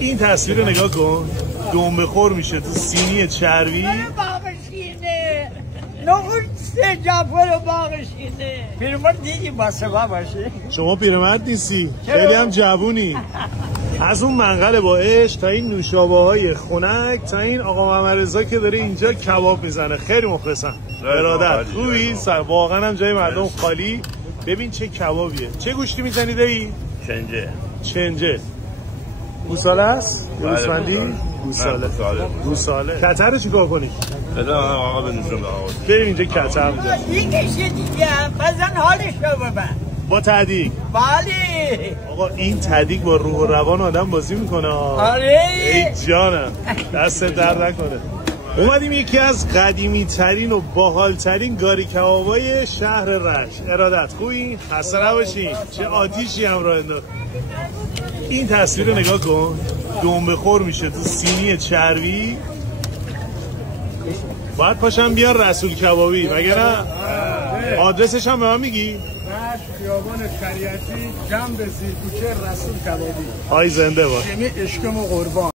این تصویر رو نگاه کن، دنبه خور میشه تو سینی چربی. باقشینه نقول سه جعفر باقشینه پیرمرد دیدی با سبا باشه. شما پیرمرد نیستی، خیلی هم جوونی. از اون منقل با عشق تا این نوشابه های خنک تا این آقا محمد رضا که داره اینجا کباب میزنه. خیلی مخلصم. برادر خوبی؟ واقعا هم جای مردم خالی. ببین چه کبابیه. چه گوشتی میزنی دایی؟ چنجه. گوساله است؟ گوسفندی؟ گوساله. کتر رو چیکار کنی؟ آقا بنوشم بریم اینجا کتر میزنی. دیگه دیگه بزن حالش رو ببن. با تدیگ. بله آقا این تدیگ با روح و روان آدم بازی میکنه. آره ای جانم دست درد نکنه. اومدیم یکی از قدیمی ترین و باحال ترین گاری کبابای شهر رشت. ارادت خوبی؟ خسته نباشی. چه آتیشی همراه انداخت. این تصویر رو نگاه کن، دنبه خور میشه تو سینی چربی. باید پاشم بیار رسول کبابی مگه نه؟ آدرسش هم به من میگی؟ رشت خیابان شریعتی جنب زیرکوچه رسول کبابی. آی زنده باش. جمعی عشقم و قربان.